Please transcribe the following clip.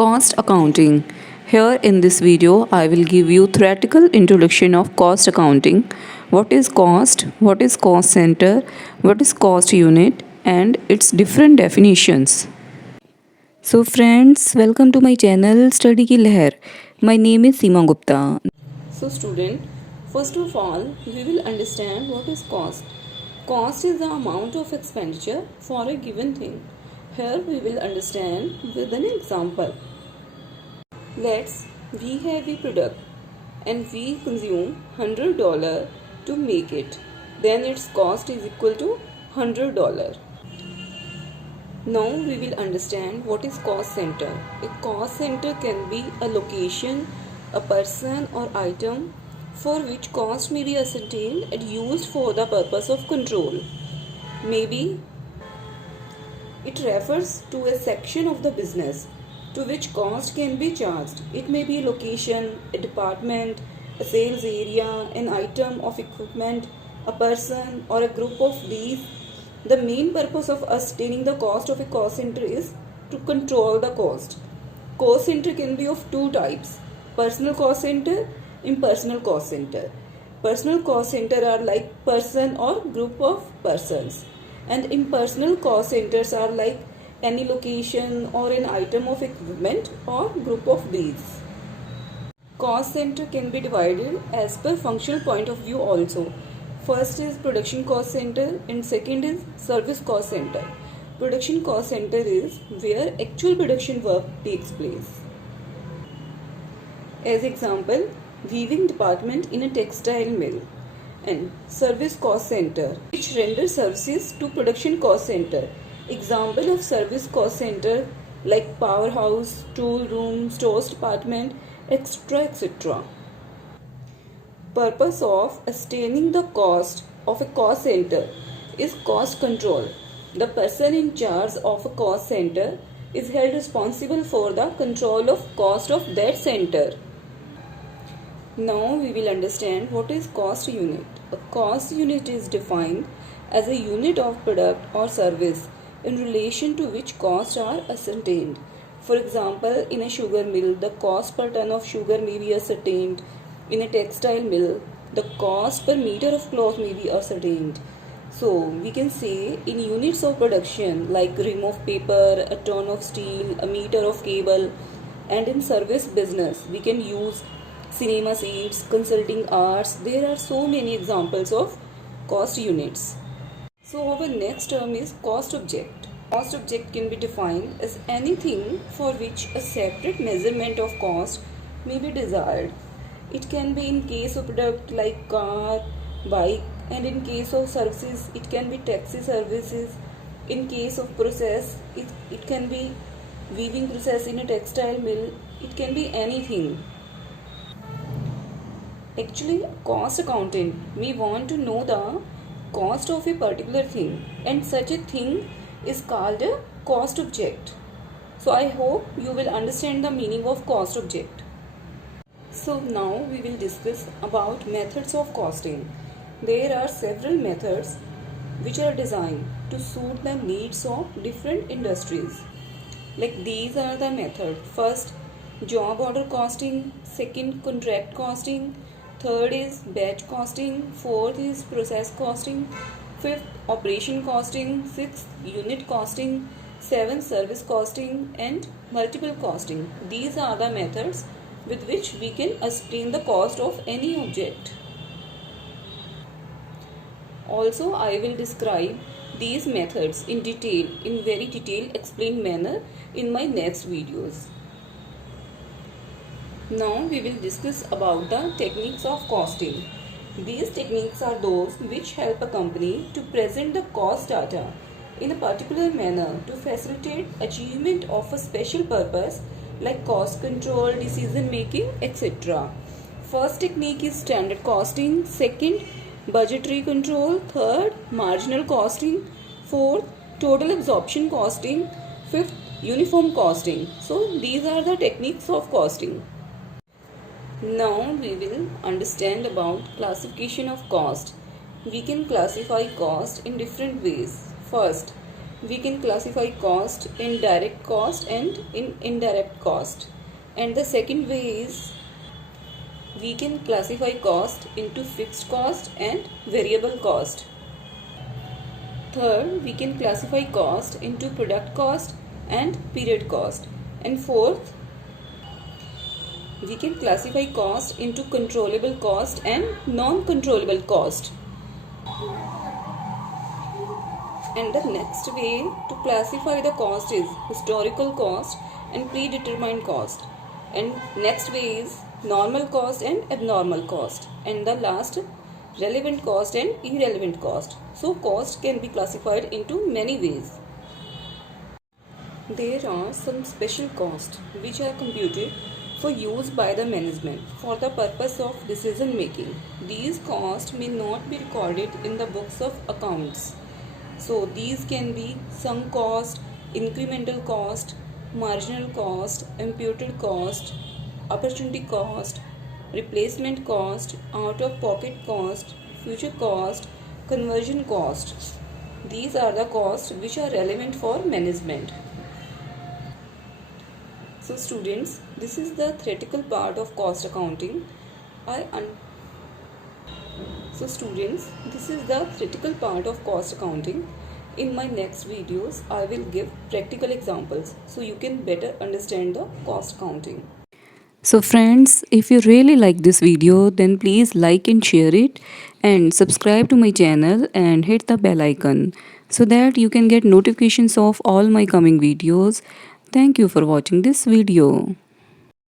Cost accounting. Here in this video, I will give you theoretical introduction of cost accounting. What is cost center, what is cost unit, and its different definitions. So friends, welcome to my channel Study Ki Leher. My name is Seema Gupta. So student, first of all, we will understand what is cost. Cost is the amount of expenditure for a given thing. Here we will understand with an example. Let's we have a product and we consume $100 to make it. Then its cost is equal to $100. Now we will understand what is cost center. A cost center can be a location, a person or item for which cost may be ascertained and used for the purpose of control. Maybe it refers to a section of the business to which cost can be charged. It may be a location, a department, a sales area, an item of equipment, a person, or a group of these. The main purpose of ascertaining the cost of a cost center is to control the cost. Cost center can be of two types: personal cost center, impersonal cost center. Personal cost center are like person or group of persons, and impersonal cost centers are like any location or an item of equipment or group of these. Cost center can be divided as per functional point of view also. First is production cost center and second is service cost center. Production cost center is where actual production work takes place. As example, weaving department in a textile mill, and service cost center which renders services to production cost center. Example of service cost center like powerhouse, tool room, stores department, etc. Purpose of ascertaining the cost of a cost center is cost control. The person in charge of a cost center is held responsible for the control of cost of that center. Now we will understand what is cost unit. A cost unit is defined as a unit of product or service in relation to which costs are ascertained. For example, in a sugar mill, the cost per ton of sugar may be ascertained. In a textile mill, the cost per meter of cloth may be ascertained. So we can say in units of production like ream of paper, a ton of steel, a meter of cable, and in service business we can use cinema seats, consulting hours. There are so many examples of cost units. So our next term is cost object. Cost object can be defined as anything for which a separate measurement of cost may be desired. It can be in case of product like car, bike, and in case of services it can be taxi services. In case of process it can be weaving process in a textile mill. It can be anything. Actually, cost accountant may want to know the cost of a particular thing, and such a thing is called a cost object. So I hope you will understand the meaning of cost object. So now we will discuss about methods of costing. There are several methods which are designed to suit the needs of different industries. Like these are the methods. First, job order costing. Second, contract costing. Third is batch costing. Fourth is process costing. Fifth, operation costing. Sixth, unit costing. Seventh, service costing, and multiple costing. These are the methods with which we can ascertain the cost of any object. Also, I will describe these methods in detail, in very detailed explained manner in my next videos. Now we will discuss about the techniques of costing. These techniques are those which help a company to present the cost data in a particular manner to facilitate achievement of a special purpose like cost control, decision making, etc. First technique is standard costing. Second, budgetary control. Third, marginal costing. Fourth, total absorption costing. Fifth, uniform costing. So these are the techniques of costing. Now we will understand about classification of cost. We can classify cost in different ways. First, We can classify cost in direct cost and in indirect cost. And the second way is we can classify cost into fixed cost and variable cost. Third, we can classify cost into product cost and period cost. And fourth, we can classify cost into controllable cost and non-controllable cost. And the next way to classify the cost is historical cost and predetermined cost. And next way is normal cost and abnormal cost. And the last, relevant cost and irrelevant cost. So cost can be classified into many ways. There are some special costs which are computed for use by the management for the purpose of decision making. These costs may not be recorded in the books of accounts. So these can be sunk cost, incremental cost, marginal cost, imputed cost, opportunity cost, replacement cost, out of pocket cost, future cost, conversion cost. These are the costs which are relevant for management. So students, this is the theoretical part of cost accounting. So students, this is the theoretical part of cost accounting. In my next videos, I will give practical examples so you can better understand the cost accounting. So friends, if you really like this video, then please like and share it and subscribe to my channel and hit the bell icon so that you can get notifications of all my coming videos. Thank you for watching this video.